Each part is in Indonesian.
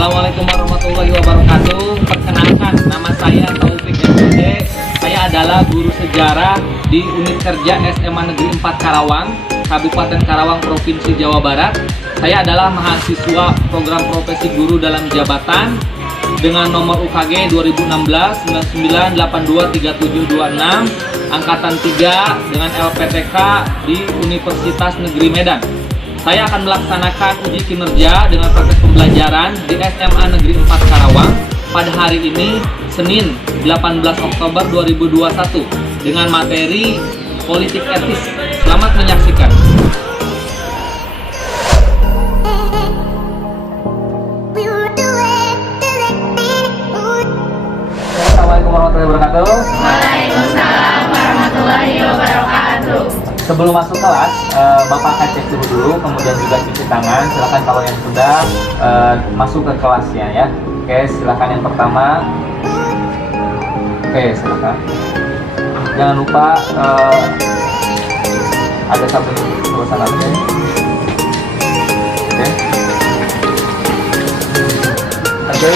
Assalamualaikum warahmatullahi wabarakatuh. Perkenalkan, nama saya Taufik MD. Saya adalah guru sejarah di Unit Kerja SMA Negeri 4 Karawang, Kabupaten Karawang, Provinsi Jawa Barat. Saya adalah mahasiswa program profesi guru dalam jabatan dengan nomor UKG 2016 99823726 angkatan 3 dengan LPTK di Universitas Negeri Medan. Saya akan melaksanakan uji kinerja dengan praktek pembelajaran di SMA Negeri 4 Karawang pada hari ini, Senin 18 Oktober 2021 dengan materi politik etis. Selamat menyaksikan. Assalamualaikum warahmatullahi wabarakatuh. Waalaikumsalam warahmatullahi wabarakatuh. Sebelum masuk kelas, Bapak akan cek dulu, kemudian juga cuci tangan. Silakan kalau yang sudah masuk ke kelasnya ya. Oke, silakan yang pertama. Oke, silakan. Jangan lupa ada sabun tulisan oke. Oke. Oke.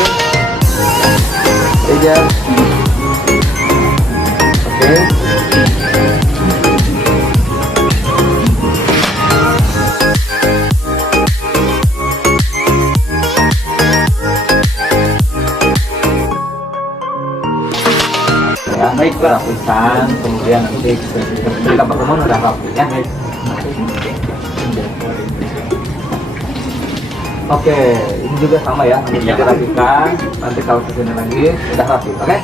Eja. Oke. Ya, baik rapisan, kemudian nanti ketika pertemuan udah rapi ya. Oke, ini juga sama ya, nanti dirapikan, nanti kalau kesini lagi udah rapi, oke?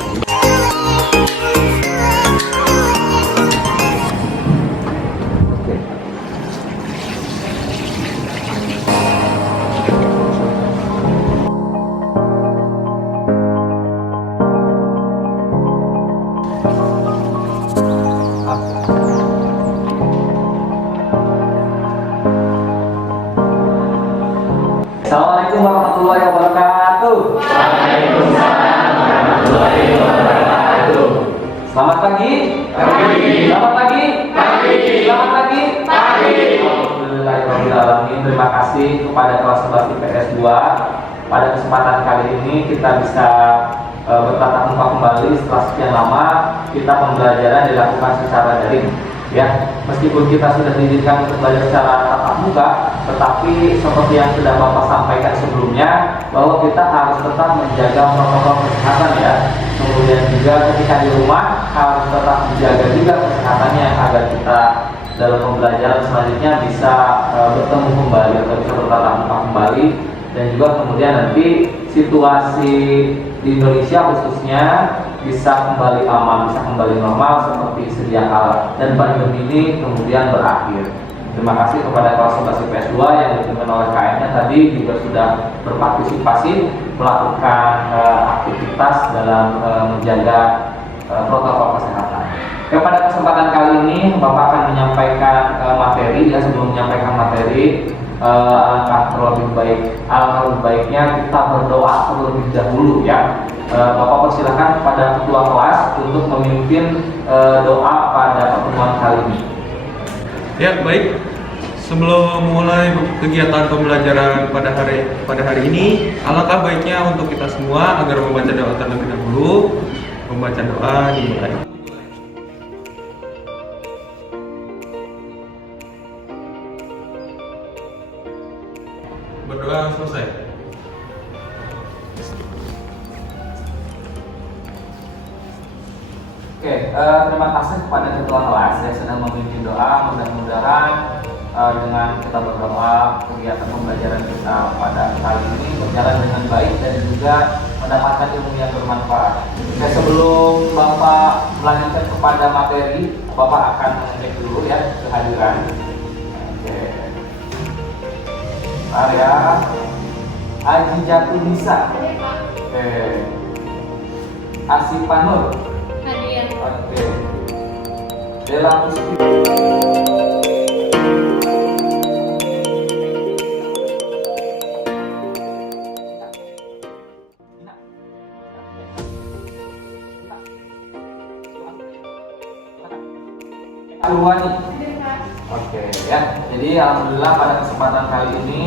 Assalamualaikum warahmatullahi wabarakatuh. Waalaikumsalam warahmatullahi wabarakatuh. Selamat pagi. Pagi. Selamat pagi. Pagi. Selamat pagi. Pagi. Alhamdulillahirrahmanirrahim. Terima kasih kepada kelas 11 IPS 2. Pada kesempatan kali ini kita bisa bertatap muka kembali setelah sekian lama kita pembelajaran dilakukan secara daring. Ya, meskipun kita sudah diizinkan untuk belajar secara tatap muka, tetapi seperti yang sudah Bapak sampaikan sebelumnya, bahwa kita harus tetap menjaga protokol kesehatan ya. Kemudian juga ketika di rumah harus tetap menjaga juga kesehatannya agar kita dalam pembelajaran selanjutnya bisa bertemu kembali atau bisa bertatap muka kembali, dan juga kemudian nanti situasi di Indonesia khususnya bisa kembali aman, bisa kembali normal seperti sedia kala, dan pandemi ini kemudian berakhir. Terima kasih kepada kelas 11 IPS 2 yang dipimpin oleh KM-nya tadi juga sudah berpartisipasi melakukan aktivitas dalam menjaga protokol kesehatan. Pada kesempatan kali ini Bapak akan menyampaikan materi ya. Sebelum menyampaikan materi, alangkah lebih baiknya kita berdoa terlebih dahulu ya. Bapak persilakan kepada ketua kelas untuk memimpin doa pada pertemuan kali ini. Ya, baik. Sebelum mulai kegiatan pembelajaran pada hari ini, alangkah baiknya untuk kita semua agar membaca doa terlebih dahulu. Membaca doa dimulai. Berdoa selesai. Oke, terima kasih kepada ketua kelas yang sedang memimpin doa. Mudah-mudahan dengan kita berdoa kegiatan pembelajaran kita pada kali ini berjalan dengan baik dan juga mendapatkan ilmu yang bermanfaat. Oke, sebelum Bapak melanjutkan kepada materi, Bapak akan mengecek dulu ya kehadiran. Oke, Arya Haji Jatunisa. Oke, Asipanur. Oke. Dela Pusti. Arwani. Oke ya. Jadi alhamdulillah pada kesempatan kali ini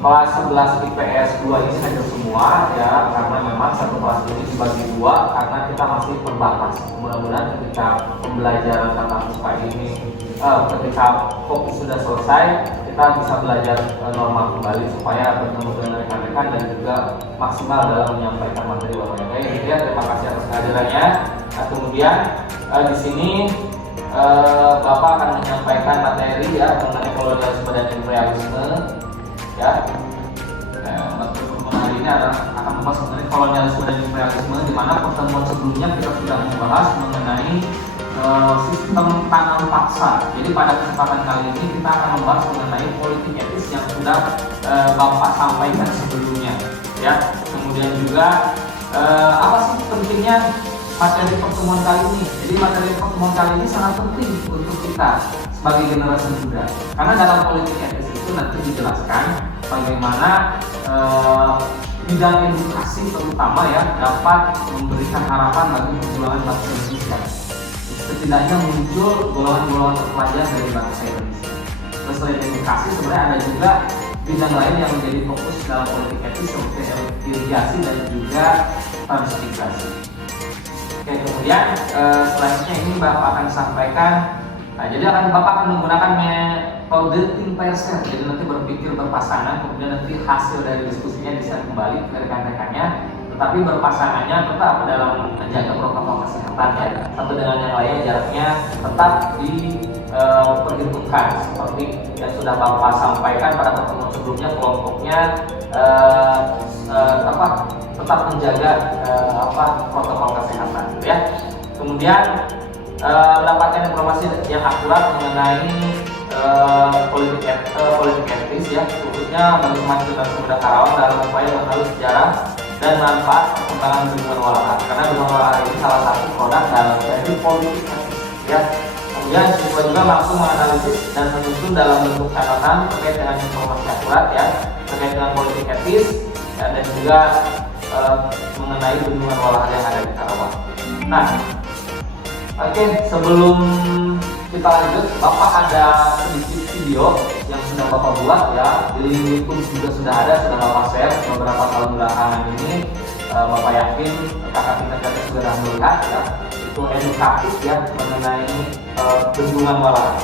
kelas 11 IPS 2 ini hadir semua ya, karena memang satu kelas ini dibagi dua karena kita masih terbatas. Mudah-mudahan ketika pembelajaran tatap muka ini ketika fokus sudah selesai, kita bisa belajar normal kembali supaya bertemu dengan rekan-rekan dan juga maksimal dalam menyampaikan materi Bapak Ibu. Ya, terima kasih atas kehadirannya. Nah, kemudian di sini Bapak akan menyampaikan materi ya mengenai kolonialisme dan imperialisme. Ya, pertemuan hari ini akan membahas mengenai kolonialisme dan imperialisme, di mana pertemuan sebelumnya kita sudah membahas mengenai sistem tanam paksa. Jadi pada kesempatan kali ini kita akan membahas mengenai politik etis yang sudah Bapak sampaikan sebelumnya. Ya, kemudian juga apa sih pentingnya materi pertemuan kali ini? Jadi materi pertemuan kali ini sangat penting untuk kita sebagai generasi muda, karena dalam politik etis itu nanti dijelaskan bagaimana bidang edukasi terutama ya dapat memberikan harapan bagi perjuangan bangsa Indonesia. Setidaknya muncul golongan-golongan terpelajar dari bangsa Indonesia. Terus selain edukasi sebenarnya ada juga bidang lain yang menjadi fokus dalam politik etis seperti irigasi dan juga transmigrasi. Oke, kemudian selanjutnya ini Bapak akan sampaikan. Nah, jadi Bapak akan menggunakan metode think pair share. Jadi nanti berpikir berpasangan, kemudian nanti hasil dari diskusinya bisa kembali ke rekan-rekannya. Tetapi berpasangannya tetap dalam menjaga protokol kesehatan ya. Satu dengan yang lainnya jaraknya tetap diperhitungkan seperti yang sudah Bapak sampaikan pada pertemuan sebelumnya. Kelompoknya tetap menjaga protokol kesehatan ya. Kemudian mendapatkan informasi yang akurat mengenai politik etis ya, khususnya bagi masyarakat Sumber Karawang dalam upaya mengetahui sejarah dan manfaat perkembangan bendungan Walahar, karena bendungan Walahar ini salah satu produk dari politik etis ya. Kemudian siswa juga langsung menganalisis dan menyusun dalam bentuk catatan terkait dengan informasi akurat ya, terkait dengan politik etis ya, dan juga mengenai bendungan Walahar yang ada di Karawang. Nah, oke, sebelum kita lanjut, Bapak ada sedikit video yang sudah Bapak buat ya, di YouTube juga sudah ada, sudah Bapak share beberapa tahun belakangan ini. Bapak yakin kakak tingkat sudah melihat ya, itu edukatif ya mengenai bendungan Walahar.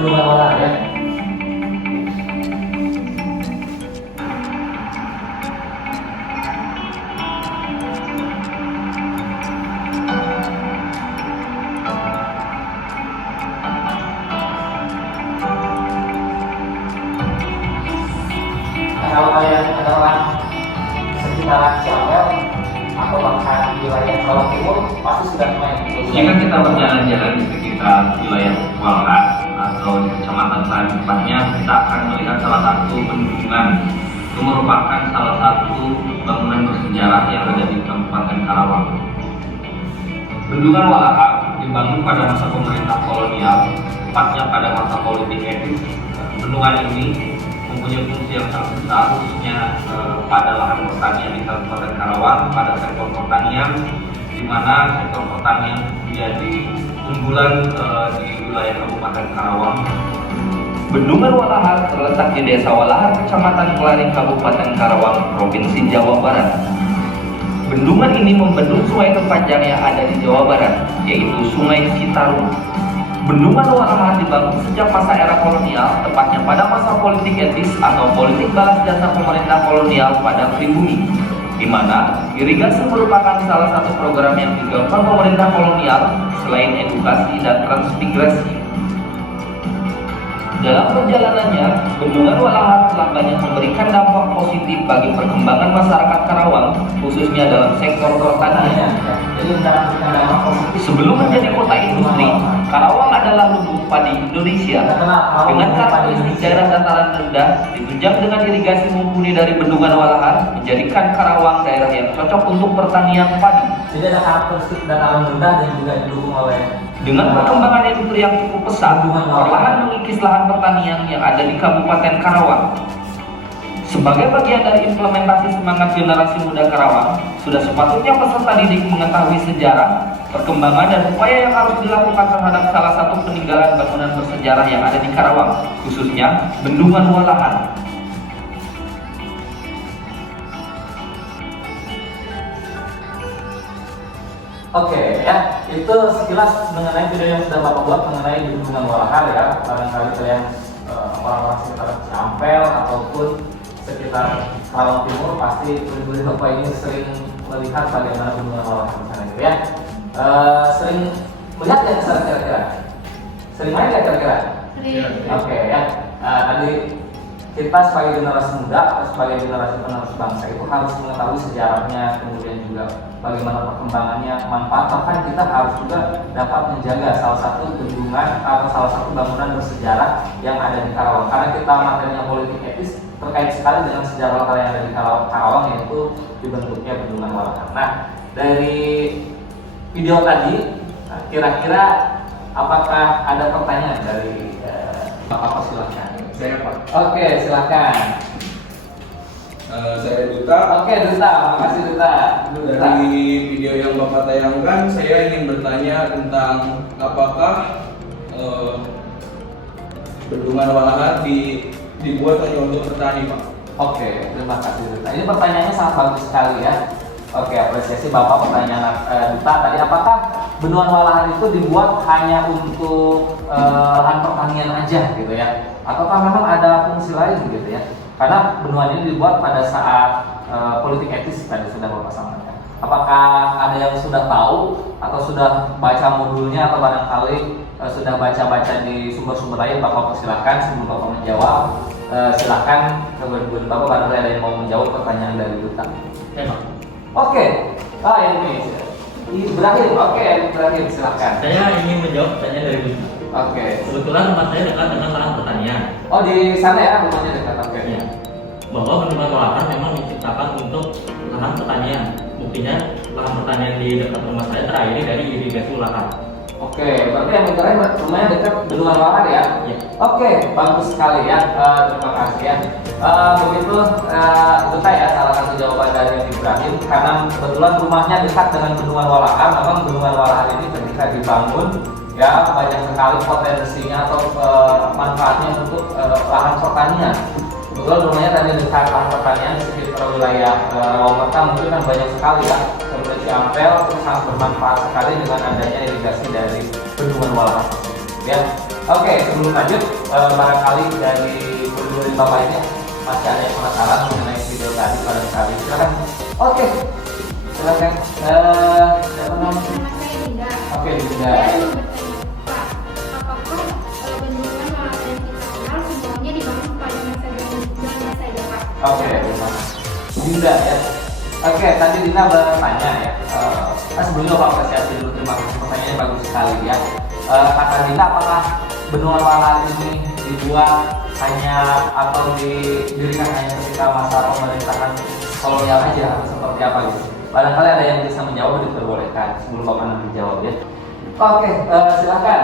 Bendungan Walahar ya. Kalau kalian adalah sekitaran Ciampel atau bahkan di wilayah Jawa Timur pasti sudah main. Jika kita berjalan-jalan di sekitar wilayah Walahar atau di kecamatan lain tepatnya, kita akan melihat salah satu bendungan itu merupakan salah satu bangunan bersejarah yang ada di Kabupaten Karawang. Bendungan Walahar dibangun pada masa pemerintah kolonial, tepatnya pada masa politik etis. Bendungan ini mempunyai fungsi yang sangat besar, khususnya pada lahan pertanian di Kabupaten Karawang, pada sektor pertanian, di mana sektor pertanian menjadi unggulan di wilayah Kabupaten Karawang. Bendungan Walahar terletak di Desa Walahar, Kecamatan Kelaring, Kabupaten Karawang, Provinsi Jawa Barat. Bendungan ini membendung sungai terpanjang yang ada di Jawa Barat, yaitu Sungai Citarum. Bendungan Walahar dibangun sejak masa era kolonial, tepatnya pada masa politik etis atau politik balas jasa pemerintah kolonial pada pribumi, di mana irigasi merupakan salah satu program yang dilakukan pemerintah kolonial selain edukasi dan transmigrasi. Dalam perjalanannya, Bendungan Walahar telah banyak memberikan dampak positif bagi perkembangan masyarakat Karawang, khususnya dalam sektor pertanian. Sebelum menjadi kota industri, Karawang adalah lubuk padi Indonesia. Dengan karakteristik daerah dataran rendah, ditunjang dengan irigasi mumpuni dari Bendungan Walahar, menjadikan Karawang daerah yang cocok untuk pertanian padi. Jadi ada karakteristik dataran rendah dan juga didukung oleh Dengan perkembangan industri yang cukup pesat, perlahan mengikis lahan pertanian yang ada di Kabupaten Karawang. Sebagai bagian dari implementasi semangat generasi muda Karawang, sudah sepatutnya peserta didik mengetahui sejarah, perkembangan dan upaya yang harus dilakukan terhadap salah satu peninggalan bangunan bersejarah yang ada di Karawang, khususnya Bendungan Walahan. Oke, ya, itu sekilas mengenai video yang sudah Bapak buat mengenai Bendungan Walahar ya. Barangkali kalian orang-orang sekitar Ciampel ataupun sekitar Karawang Timur pasti murid-murid Bapak ini sering melihat bagaimana Bendungan Walahar di sana gitu ya. Sering melihat ya sana kira-kira? Sering main ya kira-kira? Oke ya. Tadi kita sebagai generasi muda atau sebagai generasi penerus bangsa itu harus mengetahui sejarahnya, kemudian juga bagaimana perkembangannya, manfaat, bahkan kita harus juga dapat menjaga salah satu bendungan atau salah satu bangunan bersejarah yang ada di Karawang. Karena kita materinya politik etis terkait sekali dengan sejarah lokal yang ada di Karawang, yaitu dibentuknya Bendungan Walahar. Nah, dari video tadi, kira-kira apakah ada pertanyaan dari Bapak? Silahkan. Saya Pak. Oke, silakan. Saya Duta. Oke, Duta. Makasih Duta. Dari video yang Bapak tayangkan, saya ingin bertanya tentang apakah Bendungan Walahar dibuat hanya untuk petani, Pak? Oke, terima kasih Duta. Ini pertanyaannya sangat bagus sekali ya. Oke, apresiasi Bapak pertanyaan Duta tadi. Apakah Bendungan Walahar itu dibuat hanya untuk lahan pertanian aja gitu ya? Ataukah memang ada fungsi lain gitu ya? Karena bendungan ini dibuat pada saat politik etis tadi sudah Bapak sampaikan. Apakah ada yang sudah tahu atau sudah baca modulnya atau barangkali sudah baca-baca di sumber-sumber lain? Bapak persilahkan sebelum Bapak menjawab. Silakan kemudian Bapak barangkali ada yang mau menjawab pertanyaan dari Duta. Oke, ini Ibrahim. Oke, Ibrahim silakan. Saya ingin menjawab pertanyaan dari Duta. Oke. Kebetulan rumah saya dekat dengan lahan pertanian. Oh, di sana ya rumahnya dekat. Oke. Ya. Bahwa Bendungan Walahar memang diciptakan untuk lahan pertanian. Buktinya lahan pertanian di dekat rumah saya terairi dari irigasi Walahar. Oke, berarti yang Ibrahim rumahnya dekat Bendungan Walahar ya? Ya. Oke, bagus sekali ya. Terima kasih ya. Begitu Duta ya, salah satu jawaban dari Ibrahim. Karena kebetulan rumahnya dekat dengan Bendungan Walahar. Memang Bendungan Walahar ini ketika dibangun ya banyak sekali potensinya atau manfaatnya untuk lahan pertanian. Kebetulan rumahnya tadi dekat lahan pertanian di sekitar wilayah Rawamanka mungkin kan banyak sekali ya. Seperti Ciampel itu sangat bermanfaat sekali dengan adanya irigasi dari Bendungan Walahar. Ya, oke, sebelum lanjut barangkali dari murid-murid Bapak ini masih ada yang penasaran mengenai video tadi barangkali silakan. Oke, silakan. Siapa namanya? Oke, Dinda. Oke, Dinda ya. Oke, tadi Dinda bertanya ya. Sebelumnya Bapak apresiasi dulu, terima kasih pertanyaannya bagus sekali ya. Kata Dinda, apakah Bendungan Walahar ini dibuat hanya atau didirikan hanya ketika masa pemerintahan kolonial aja atau seperti apa gitu? Barangkali ada yang bisa menjawab, diperbolehkan sebelum Bapak nanti jawab ya. Oke, silakan.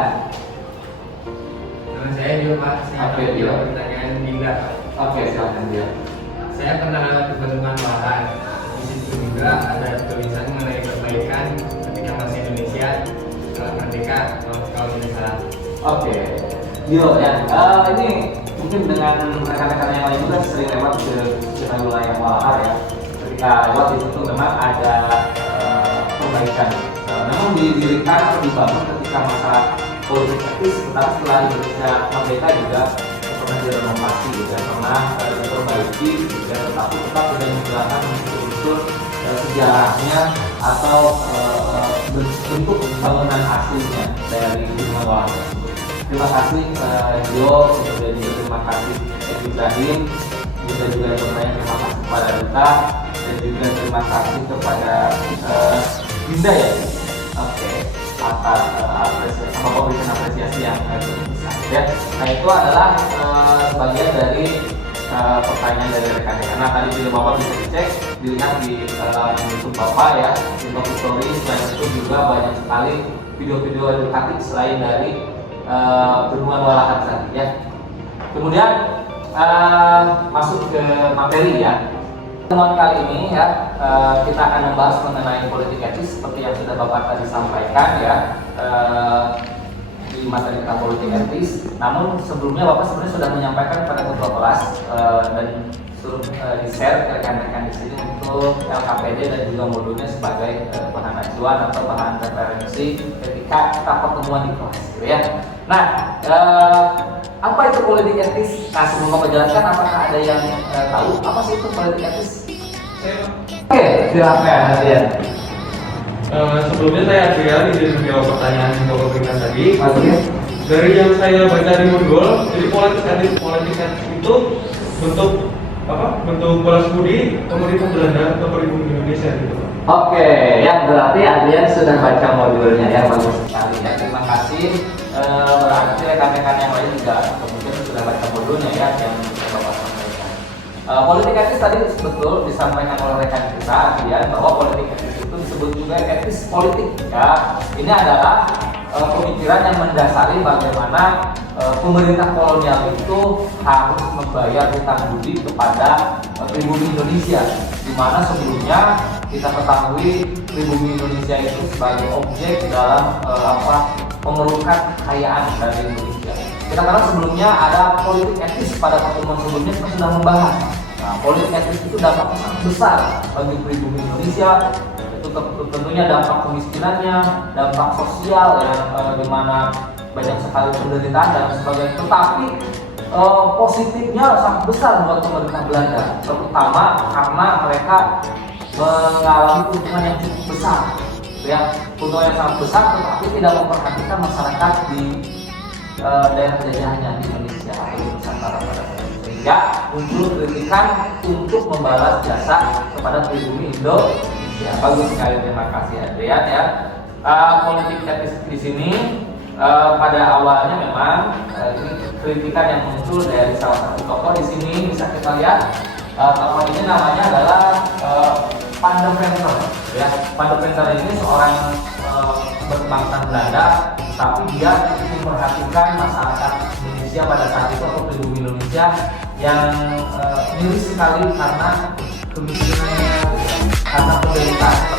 Nama saya juga Pak, saya Oke, akan Dio. jawab pertanyaan Dinda. Oke, silakan dia. Saya pernah lewat ke Bendungan Walahar. Di situ juga ada tulisan mengenai perbaikan ketika masih Indonesia setelah merdeka tahun ini salah. Oke, Dio ya. Ini mungkin dengan rekan-rekan yang lain juga sering lewat ke wilayah Walahar ya. Ketika lewat di situ memang ada perbaikan. Memang didirikan atau dibangun ketika masa politik etis, tetapi setelah Indonesia merdeka juga pernah direnovasi juga pernah diperbaiki juga, tetapi tetap tidak menghilangkan unsur sejarahnya atau bentuk bangunan aslinya dari Bendungan Walahar tersebut. Terima kasih Dio, kemudian juga terima kasih Ibrahim, juga bertanya terima kasih kepada Duta dan juga terima kasih kepada Dinda ya. Oke, atas apresiasi sama pemberian apresiasi yang besar ya. Nah, itu adalah sebagian dari pertanyaan dari rekan-rekan. Nah, tadi video Bapak bisa dicek, dilihat di YouTube Bapak ya, di Story. Selain itu juga banyak sekali video-video edukatif selain dari bendungan walahan tadi ya. Kemudian masuk ke materi ya. Pertemuan kali ini ya kita akan membahas mengenai politik etis seperti yang sudah Bapak tadi sampaikan ya di materi kita politik etis. Namun sebelumnya Bapak sebenarnya sudah menyampaikan kepada ketua kelas dan suruh di-share ke rekan-rekan di sini untuk LKPD dan juga modulnya sebagai bahan acuan atau bahan referensi ketika kita pertemuan di kelas gitu ya. Nah, apa itu politik etis? Nah, sebelum Bapak jelaskan, apakah ada yang tahu apa sih itu politik etis? Oke, silakan Adrian. Sebelumnya saya Adrian, izin menjawab pertanyaan yang Bapak berikan tadi. Maksudnya? Dari yang saya baca di modul, jadi politik etis itu bentuk balas budi pemerintah Belanda ke pribumi Indonesia gitu Pak. Oke, yang berarti Adrian sudah baca modulnya ya, bagus sekali ya. Terima kasih. Berarti rekan-rekan yang lain juga mungkin sudah baca modulnya ya yang Bapak sampaikan. Politik etis tadi betul disampaikan oleh rekan kita Adrian bahwa politik etis itu disebut juga etis politik ya. Ini adalah pemikiran yang mendasari bagaimana pemerintah kolonial itu harus membayar hutang budi kepada pribumi Indonesia, di mana sebelumnya kita ketahui pribumi Indonesia itu sebagai objek dalam memerlukan kekayaan dari Indonesia. Kita tahu sebelumnya ada politik etis pada pertemuan sebelumnya kita sudah membahas. Nah, politik etis itu dampaknya sangat besar bagi pribumi Indonesia. Itu tentunya dampak kemiskinannya, dampak sosial yang di mana banyak sekali penderitaan dan sebagainya. Tetapi positifnya sangat besar buat pemerintah Belanda, terutama karena mereka mengalami keuntungan yang cukup besar, ya, keuntungan yang sangat besar, tetapi tidak memperhatikan masyarakat di daerah jajahannya di Indonesia atau di Nusantara pada saat itu. Sehingga muncul kritikan untuk membalas jasa kepada pribumi Indonesia. Bagus sekali, terima kasih Adrian ya. Politik etis di sini pada awalnya memang ini kritikan yang muncul dari salah satu tokoh di sini bisa kita lihat. Tokoh ini namanya adalah Van der Venter ya. Van der Venter ini seorang berbangsa Belanda, tapi dia memperhatikan masyarakat Indonesia pada saat itu atau pribumi Indonesia yang miris sekali karena kemiskinannya, karena penderitaan.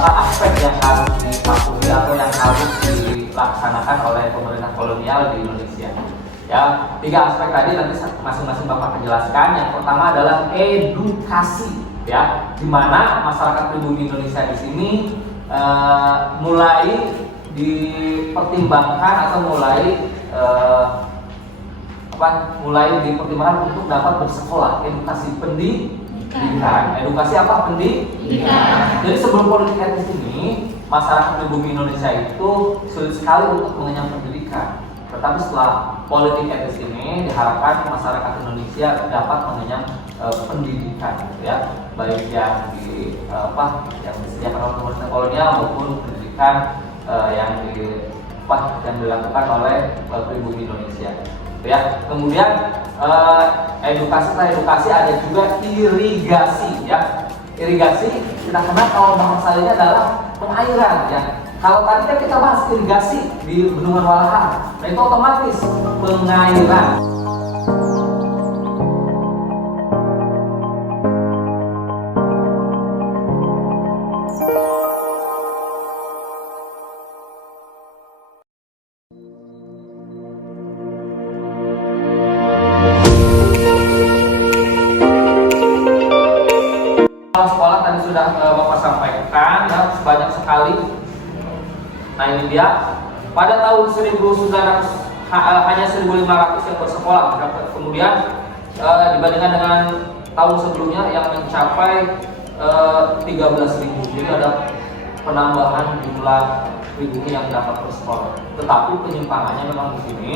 Aspek yang harus dipatuhi atau yang harus dilaksanakan oleh pemerintah kolonial di Indonesia. Ya, 3 aspek tadi nanti masing-masing Bapak menjelaskan. Yang pertama adalah edukasi, ya, di mana masyarakat pribumi Indonesia di sini mulai dipertimbangkan atau mulai dipertimbangkan untuk dapat bersekolah, edukasi pendidikan. Edukasi apa? Pendidikan. Jadi sebelum politik etis ini, masyarakat pribumi Indonesia itu sulit sekali untuk mengenyam pendidikan. Tetapi setelah politik etis ini diharapkan masyarakat Indonesia dapat mengenyam pendidikan, ya, baik yang yang disediakan oleh pemerintah kolonial maupun pendidikan yang dilakukan oleh pribumi Indonesia. Ya, kemudian edukasi ada juga irigasi, ya. Irigasi kita kenal kalau bahasanya adalah pengairan, ya. Kalau tadi kan kita bahas irigasi di bendungan walahan, nah itu otomatis pengairan. Sekolah tadi sudah Bapak sampaikan ya, sebanyak sekali. Nah ini dia, pada tahun 1900 hanya 1.500 yang bersekolah. Kemudian dibandingkan dengan tahun sebelumnya yang mencapai 13.000. Jadi ada penambahan jumlah pribumi yang dapat bersekolah. Tetapi penyimpangannya memang di sini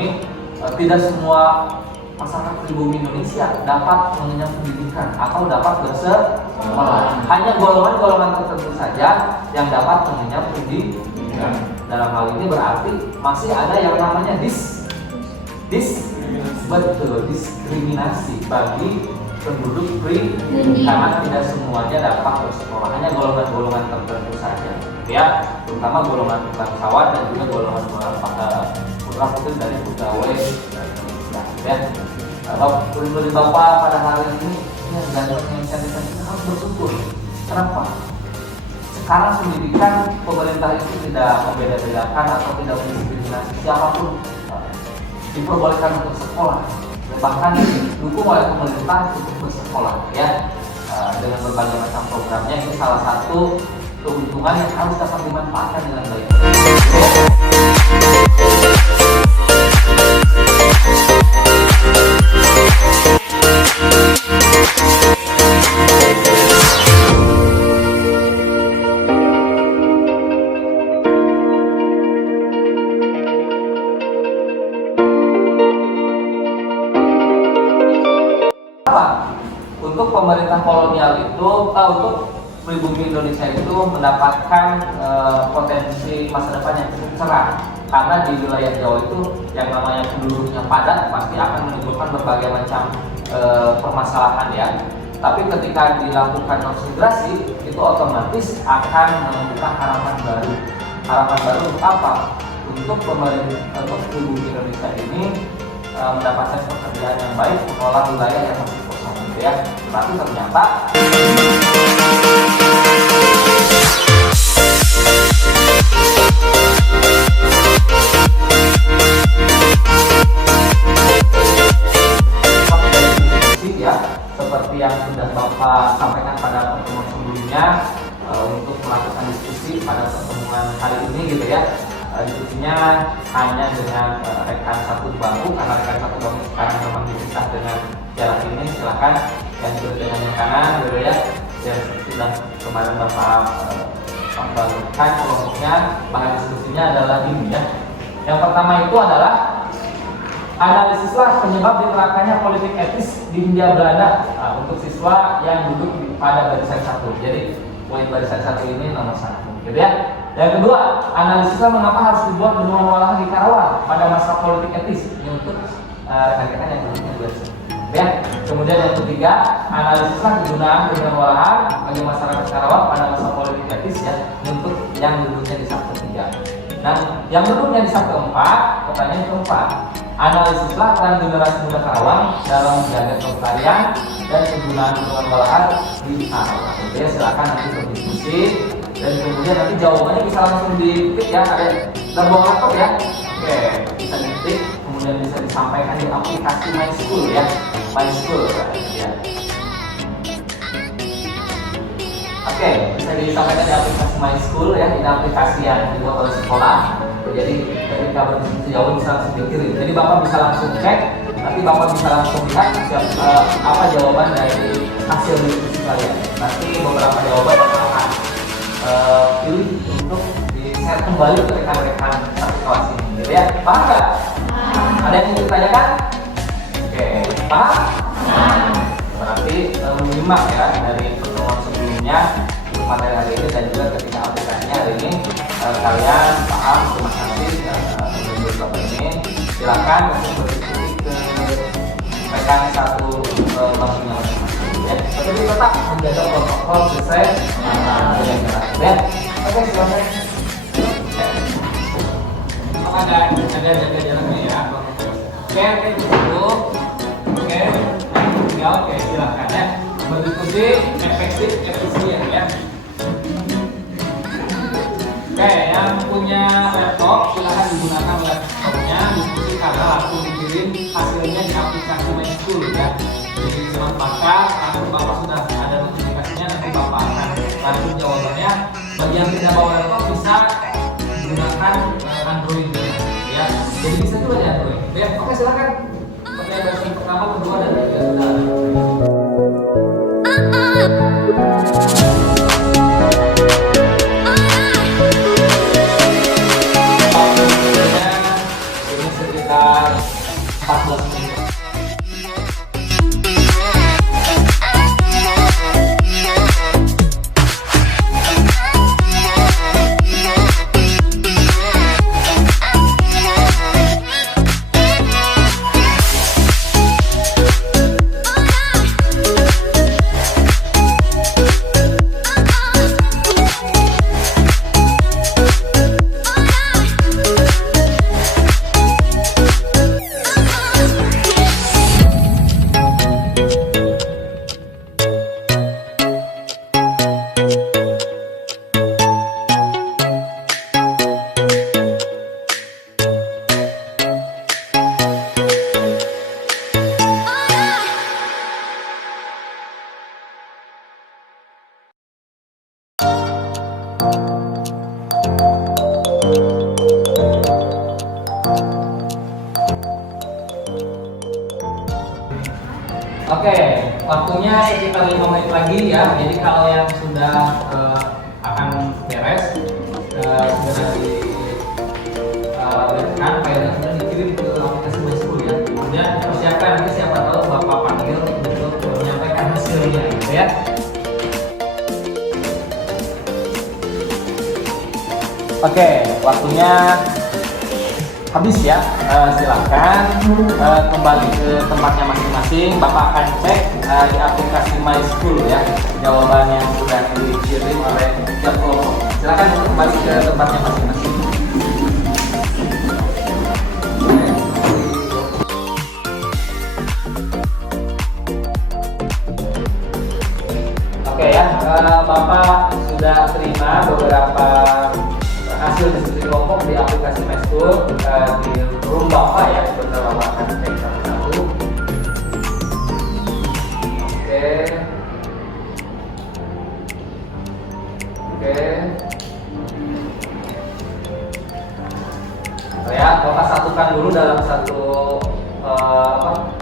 tidak semua masyarakat pribumi Indonesia dapat mengenyam pendidikan atau dapat bersekolah. Hanya golongan-golongan tertentu saja yang dapat mengenyam pendidikan. Dalam hal ini berarti masih ada yang namanya diskriminasi bagi penduduk pribumi karena tidak semuanya dapat bersekolah, hanya golongan-golongan tertentu saja, ya, terutama golongan bangsawan dan juga golongan-golongan putra putri dari pegawai ya. Murid-murid Bapak pada hari ini dan yang kita harus bersyukur. Kenapa? Sekarang pendidikan pemerintah itu tidak membeda-bedakan atau tidak mendiskriminasi siapapun, diperbolehkan untuk sekolah, bahkan didukung oleh pemerintah untuk bersekolah, ya, dengan berbagai macam programnya. Ini salah satu keuntungan yang harus dapat dimanfaatkan dengan baik. Untuk pemerintah kolonial itu, untuk pribumi Indonesia itu mendapatkan potensi masa depan yang cukup cerah, karena di wilayah Jawa itu yang namanya penduduknya padat pasti akan menimbulkan berbagai macam permasalahan, ya. Tapi ketika dilakukan konsentrasi itu otomatis akan membuka harapan baru. Harapan baru untuk apa? Untuk pribumi Indonesia ini mendapatkan pekerjaan yang baik, mengolah wilayah yang masih kosong, ya. Tapi ternyata ya, seperti yang sudah Bapak sampaikan pada pertemuan sebelumnya, untuk melakukan diskusi pada pertemuan hari ini, gitu ya. Diskusinya hanya dengan rekan satu bangku, karena rekan satu bangku sekarang memang dipisah dengan jarak ini. Silakan yang dengan yang kanan, gitu ya. Dan sudah kemarin Bapak membagikan kelompoknya. Bahan diskusinya adalah ini, ya. Yang pertama itu adalah analisislah penyebab diterapkannya politik etis di Hindia Belanda untuk siswa yang duduk pada barisan 1. Jadi poin barisan 1 ini nomor 1, gitu ya. Yang kedua, analisislah mengapa harus dibuat bendungan Walahar di Karawang pada masa politik etis. Ini untuk rekan-rekan yang duduknya di barisan, ya. Kemudian yang ketiga, analisislah kegunaan bendungan Walahar bagi masyarakat Karawang pada masa politik etis, ya, untuk yang duduknya di Sabtu 3. Nah, yang duduknya di Sabtu 4, pertanyaan keempat, analisislah peran generasi muda Karawang dalam menjaga kelestarian dan kegunaan bendungan Walahar di Karawang. Jadi silakan nanti berdiskusi, dan kemudian nanti jawabannya bisa langsung diketik, ya, ada gerbong laptop, ya. Oke, bisa diketik, kemudian bisa disampaikan di aplikasi My School, ya, My School, ya. Oke, bisa disampaikan di aplikasi My School, ya. Ini aplikasi yang dibuat oleh sekolah. Jadi ketika berdiskusi jawaban bisa langsung dikirim. Jadi Bapak bisa langsung cek, nanti Bapak bisa langsung lihat apa jawaban dari hasil diskusi kalian. Nanti beberapa jawaban akan pilih untuk di-share kembali ke rekan-rekan satu kelas ini, gitu ya. Paham nggak? Ada yang ingin ditanyakan? Oke, paham? Berarti menyimak, ya, dari pertemuan sebelumnya untuk materi hari ini dan juga ketika aplikasinya hari ini kalian paham. Terima kasih menurut Bapak ini. Silakan untuk berdiskusi ke rekan satu bangkunya masing-masing, ya. Tapi tetap menjaga protokol sesuai dengan jarak, ya. Oke, silakan. Ada jaga jaraknya, ya. Oke, itu. Oke, silakan, ya. Berdiskusi efektif, efisien, ya. Oke, yang punya laptop silahkan digunakan laptopnya diskusi karena langsung dikirim hasilnya di aplikasi My School, ya. Jadi cepat bakal, Bapak sudah ada notifikasinya, nanti Bapak akan langsung jawabannya. Bagi yang tidak bawa laptop bisa menggunakan Android, ya. Jadi bisa juga di Android, ya. Oke, silakan. Pertanyaan versi pertama, kedua, dan ketiga sudah ada. Ini sekitar 14 menit. Oke, waktunya sekitar 5 menit lagi ya. Jadi kalau yang sudah akan beres, sudah diberikan filenya, kemudian dikirim ke aplikasi My School ya. Kemudian persiapkan, nanti siapa tahu Bapak panggil untuk menyampaikan hasilnya gitu ya. Oke, waktunya habis ya. Silahkan kembali ke tempatnya masing-masing. Bapak akan cek di aplikasi My School ya jawaban yang sudah dikirim oleh tiap kelompok. Silahkan untuk kembali ke tempatnya masing-masing. Oke ya, Bapak sudah terima beberapa hasil diskusi kelompok di aplikasi My School di room Bapak ya. Sebentar Bapak akan cek satu-satu. Oke. Ya, Bapak satukan dulu dalam satu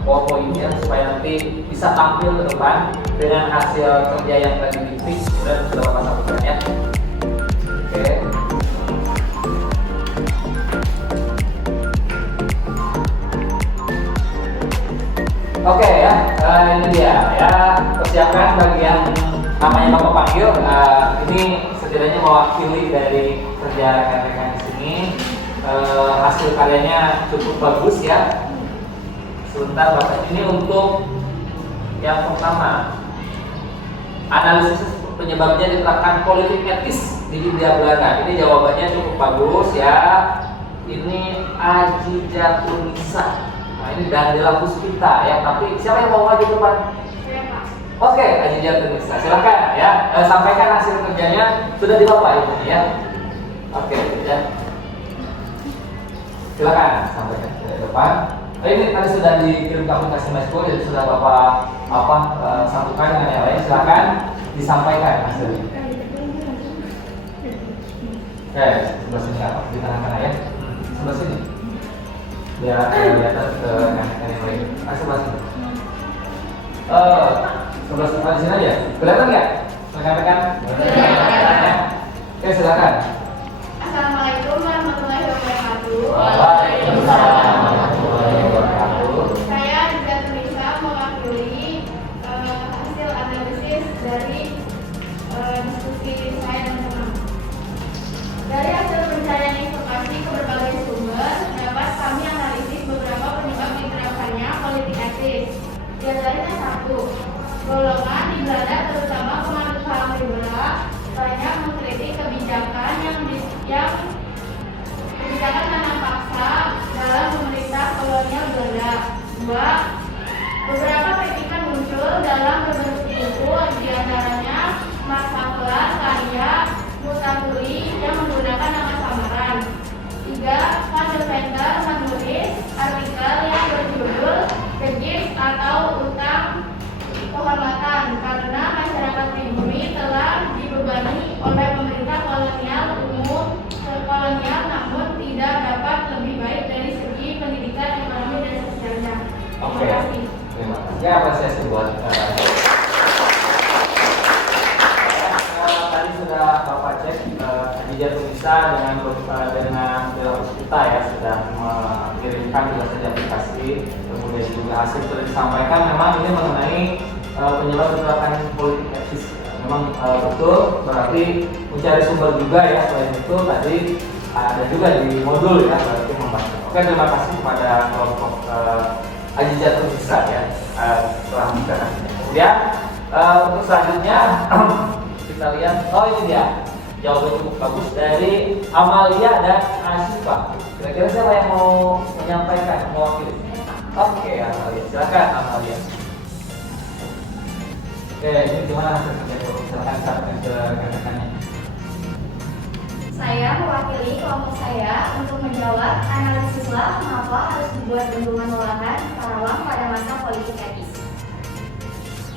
PowerPoint ya, supaya nanti bisa tampil ke depan dengan hasil kerja yang tadi dipik dan sudah Bapak satukan ya. Oke. Oke ya, ini dia ya, persiapkan bagian namanya Bapak panggil. Ini setidaknya mewakili dari kerja rekan-rekan di sini. Hasil karyanya cukup bagus ya. Sebentar Bapak, ini untuk yang pertama, analisis penyebabnya diterapkan politik etis di Hindia Belanda. Ini jawabannya cukup bagus ya. Ini Aji Jatunisa. Nah ini Dandela Puspita ya. Tapi siapa yang mau maju depan? Oke, Aji Jatunisa. Silakan ya. Sampaikan hasil kerjanya. Sudah di Bapak ini ya. Oke ya. Silakan sampaikan ke depan. Ini tadi sudah dikirim ke aplikasi My School, jadi sudah Bapak satukan dengan yang lain. Silakan disampaikan hasilnya. Oke, sebelah sini Pak, di tengah-tengah ya. Sebelah sini. Biar kelihatan ke yang lain. Sebelah sini. Sebelah sini aja. Kelihatan nggak? Rekan-rekan? Kelihatan. Oke, silakan. Assalamualaikum warahmatullahi wabarakatuh. Waalaikumsalam warahmatullahi wabarakatuh. Saya juga Tunisa mewakili hasil analisis dari diskusi saya dan teman. Dari hasil pencarian informasi ke berbagai sumber, dapat kami analisis beberapa penyebab diterapkannya politik etis. Di antaranya 1. Golongan di Belanda, terutama penganut paham liberal, banyak mengkritik kebijakan kebijakan tanam paksa dalam pemerintah kolonial Belanda. 2. Beberapa kritikan muncul dalam berbentuk buku, di antaranya Massaklar karya Mutatuli yang menggunakan nama samaran. 3. Van Deventer menulis artikel yang berjudul Kejis atau Utang Kehormatan karena masyarakat pribumi telah dibebani oleh pemerintah kolonial namun tidak dapat lebih baik dari segi pendidikan, ekonomi, dan sosialnya. Oke, terima kasih. Ya, apresiasi buat tadi sudah Bapak cek Aji Jatunisa dengan Dandela Puspita ya sudah mengirimkan juga saja aplikasi, kemudian juga hasil sudah disampaikan. Memang ini mengenai penyebab diterapkan politik etis. Memang betul, berarti mencari sumber juga ya. Selain itu tadi ada juga di modul ya, berarti membantu. Oke, terima kasih kepada kelompok Aji Jatunisa ya telah memberikan. Kemudian untuk selanjutnya kita lihat, oh ini dia jawaban cukup bagus dari Amalia dan Asyifa. Kira-kira siapa yang mau menyampaikan, mewakili? Oke, Amalia, silakan Amalia. Oke, ini gimana hasil kerja? Silakan sampaikan ke rekan-rekannya. Saya mewakili kelompok saya untuk menjawab analisislah mengapa harus dibuat bendungan olahan Karawang pada masa politik etis.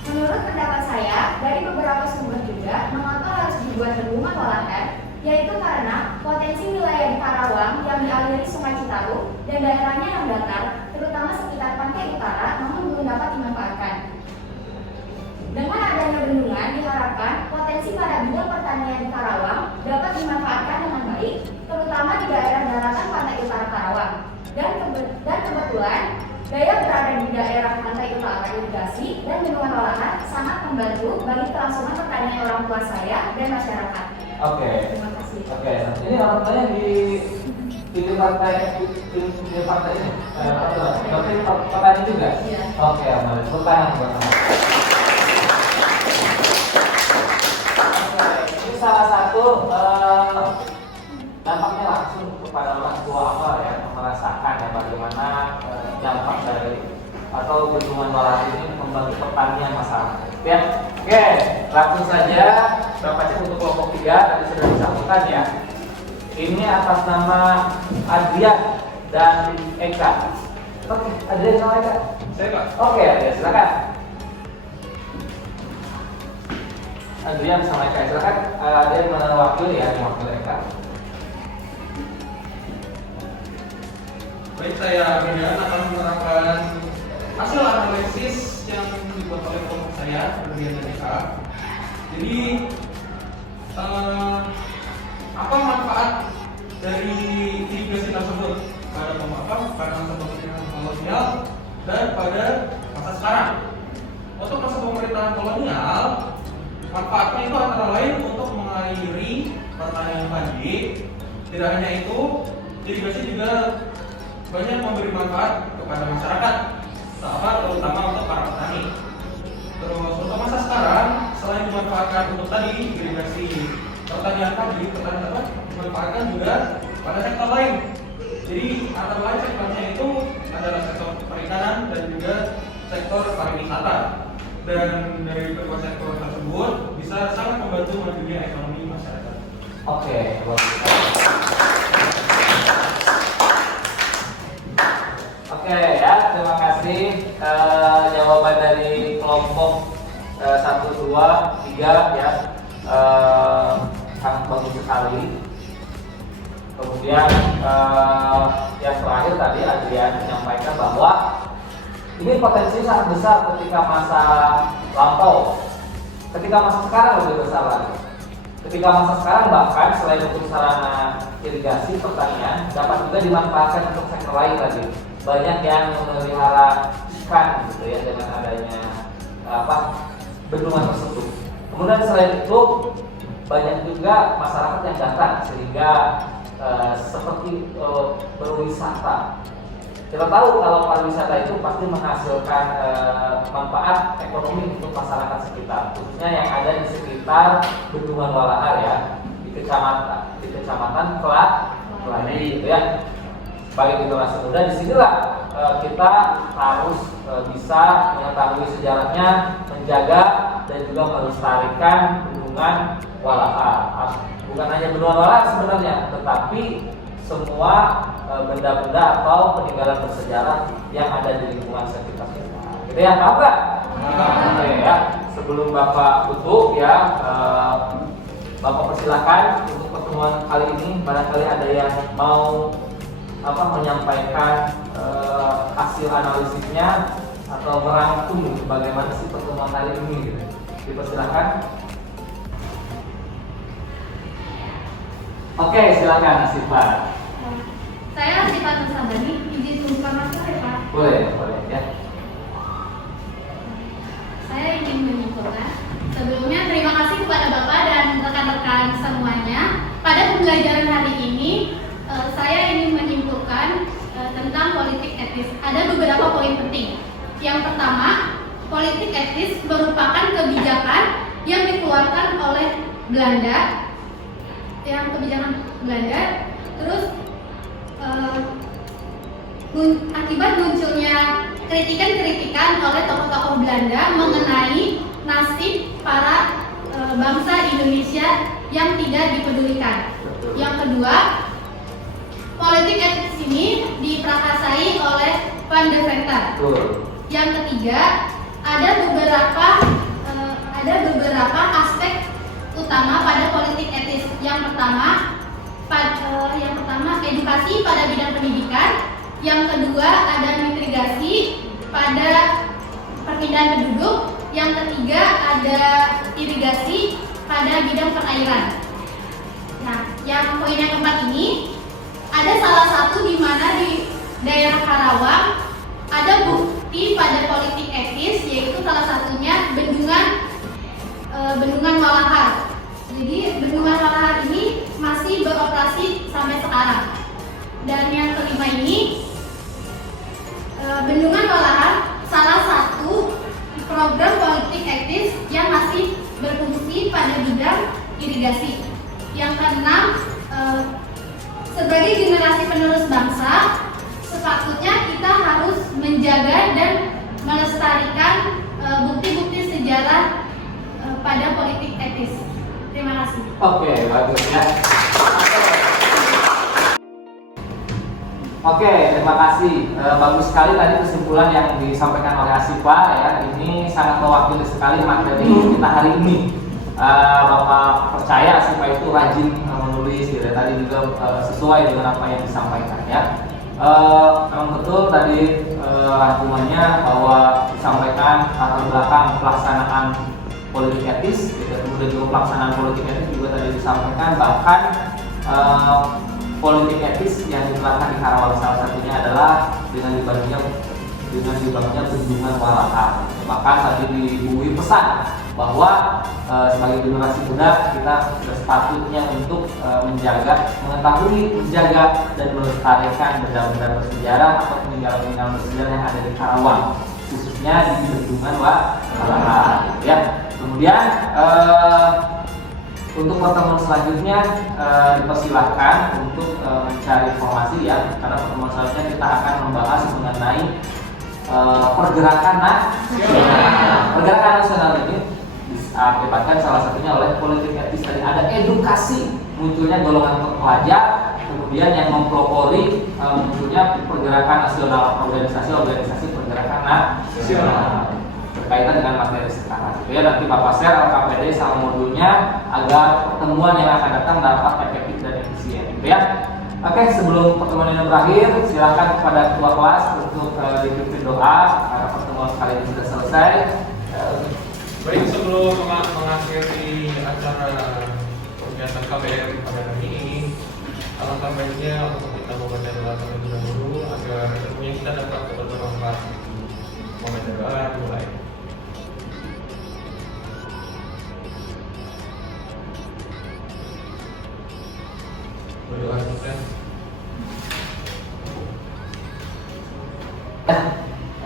Menurut pendapat saya, dari beberapa sumber juga, mengapa harus dibuat bendungan olahan, yaitu karena potensi wilayah di Karawang yang dialiri Sungai Citarum dan daerahnya yang datar, terutama sekitar pantai utara, namun belum dapat dimanfaatkan. diharapkan potensi pada bidang pertanian di Karawang dapat dimanfaatkan dengan baik, terutama di daerah daratan pantai utara Karawang. Dan kebetulan daya berada di daerah pantai utara irigasi dan bendungan olahan sangat membantu bagi kelangsungan pertanian orang tua saya dan masyarakat. Oke. Terima kasih. Oke. Ini orang tuanya di pantai ini. Tapi petani juga. Iya. Oke, boleh. Pertanyaan buat kamu. Ini salah satu dampaknya langsung kepada orang tua apa ya, merasakan ya bagaimana dampak dari atau bendungan olahan ini membantu pertanian masyarakat. Ya, oke, langsung saja Bapak Cek untuk kelompok 3 tadi sudah disambungkan ya. Ini atas nama Adrian dan Eka. Oke, Adrian sama Eka. Saya Pak. Oke, Adrian silakan. Adrian sama Eka silakan. Adrian mewakili ya, mewakili Eka. Baik, saya Adrian akan menerangkan hasil analisis yang dibuat oleh kelompok saya, Adrian dan Eka. Jadi, apa manfaat dari irigasi tersebut pada masa pemerintahan kolonial dan pada masa sekarang? Untuk masa pemerintahan kolonial, manfaatnya itu antara lain untuk mengairi pertanian padi. Tidak hanya itu, irigasi juga banyak memberi manfaat kepada masyarakat, terutama untuk para petani. Terus untuk masa sekarang, selain dimanfaatkan untuk tadi irigasi pertanian padi, dimanfaatkan juga pada sektor lain. Jadi antara lain sektornya itu adalah sektor perikanan dan juga sektor pariwisata. Dan dari kedua sektor tersebut bisa sangat membantu majunya ekonomi masyarakat. Oke, Oke ya, terima kasih jawaban dari kelompok 1, 2, 3 ya, sangat bagus sekali. Kemudian yang terakhir tadi Adrian menyampaikan bahwa ini potensi sangat besar ketika masa lampau, ketika masa sekarang lebih besar lagi. Ketika masa sekarang bahkan selain untuk sarana irigasi pertanian dapat juga dimanfaatkan untuk sektor lain tadi. Banyak yang memelihara ikan gitu ya dengan adanya bendungan tersebut. Kemudian selain itu banyak juga masyarakat yang datang sehingga seperti berwisata. Kita tahu kalau pariwisata itu pasti menghasilkan manfaat ekonomi untuk masyarakat sekitar, khususnya yang ada di sekitar bendungan Walahar ya, di kecamatan Kelari gitu ya. Bagi generasi muda disinilah kita harus bisa mengetahui sejarahnya, menjaga dan juga melestarikan bendungan Walahar. Bukan hanya bendungan Walahar sebenarnya, tetapi semua benda-benda atau peninggalan bersejarah yang ada di lingkungan sekitar kita. Gitu ya, paham nggak? Oke ya. Sebelum Bapak tutup ya, Bapak persilakan untuk pertemuan kali ini. Barangkali ada yang mau menyampaikan hasil analisisnya atau merangkum bagaimana sih pertemuan kali ini. Gitu. Dipersilakan. Oke, silakan Asifah. Saya Asifah Nusabani, izin membuka masker ya Pak. Boleh ya. Saya ingin menyimpulkan. Sebelumnya terima kasih kepada Bapak dan rekan-rekan semuanya. Pada pembelajaran hari ini, saya ingin menyimpulkan tentang politik etis. Ada beberapa poin penting. Yang pertama, politik etis merupakan kebijakan yang dikeluarkan oleh Belanda. Terus akibat munculnya kritikan-kritikan oleh tokoh-tokoh Belanda mengenai nasib para bangsa Indonesia yang tidak dipedulikan. Yang kedua, politik etis ini diprakarsai oleh Van der Venter. Yang ketiga, ada beberapa aspek utama pada politik etis. Yang pertama edukasi pada bidang pendidikan. Yang kedua ada mitigasi pada perpindahan penduduk. Yang ketiga ada irigasi pada bidang perairan. Nah, yang poin yang keempat ini ada salah satu di mana di daerah Karawang ada bukti pada politik etis, yaitu salah satunya bendungan Walahar. Jadi bendungan Walahar ini masih beroperasi sampai sekarang. Dan yang kelima ini bendungan Walahar salah satu program politik etis yang masih berfungsi pada bidang irigasi. Yang keenam, sebagai generasi penerus bangsa, sepatutnya kita harus menjaga dan melestarikan bukti-bukti sejarah pada politik etis. Terima kasih. Oke, bagus ya. Oke, terima kasih. Bagus sekali tadi kesimpulan yang disampaikan oleh Asifa ya. Ini sangat mewakili sekali materi kita hari ini. Bapak percaya Asifa itu rajin menulis, gitu. Tadi juga sesuai dengan apa yang disampaikan ya. Memang betul tadi rangkumannya bahwa disampaikan latar belakang pelaksanaan politik etis, gitu. Kemudian juga pelaksanaan politik etis juga tadi disampaikan, bahkan politik etis yang diterapkan di Karawang salah satunya adalah dengan dibangunnya bendungan Walahar. Bahkan tadi dibui pesan bahwa sebagai generasi muda kita sepatutnya untuk mengetahui, menjaga dan melestarikan benda-benda bersejarah atau peninggalan-peninggalan bersejarah yang ada di Karawang, khususnya di bendungan Walahar. Ya. Kemudian untuk pertemuan selanjutnya dipersilahkan untuk mencari informasi ya, karena pertemuan selanjutnya kita akan membahas mengenai pergerakan nasional. Pergerakan nasional ini diakibatkan salah satunya oleh politik etis. Tadi ada edukasi munculnya golongan pelajar, kemudian yang mempelopori munculnya pergerakan nasional, organisasi pergerakan nasional berkaitan dengan materi sekarang. Ya, nanti Bapak share LKPD sama modulnya agar pertemuan yang akan datang dapat efektif dan efisien. Gitu ya. Oke, sebelum pertemuan ini berakhir, silakan kepada ketua kelas untuk dipimpin doa karena pertemuan kali ini sudah selesai. Baik, sebelum mengakhiri acara kegiatan KBR pada hari ini, alangkah baiknya untuk kita membaca doa terlebih dahulu agar tentunya kita dapat bermanfaat. Membaca doa mulai. Berdoa selesai.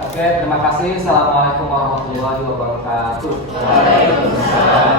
Oke, terima kasih. Assalamualaikum warahmatullahi wabarakatuh. Waalaikumsalam.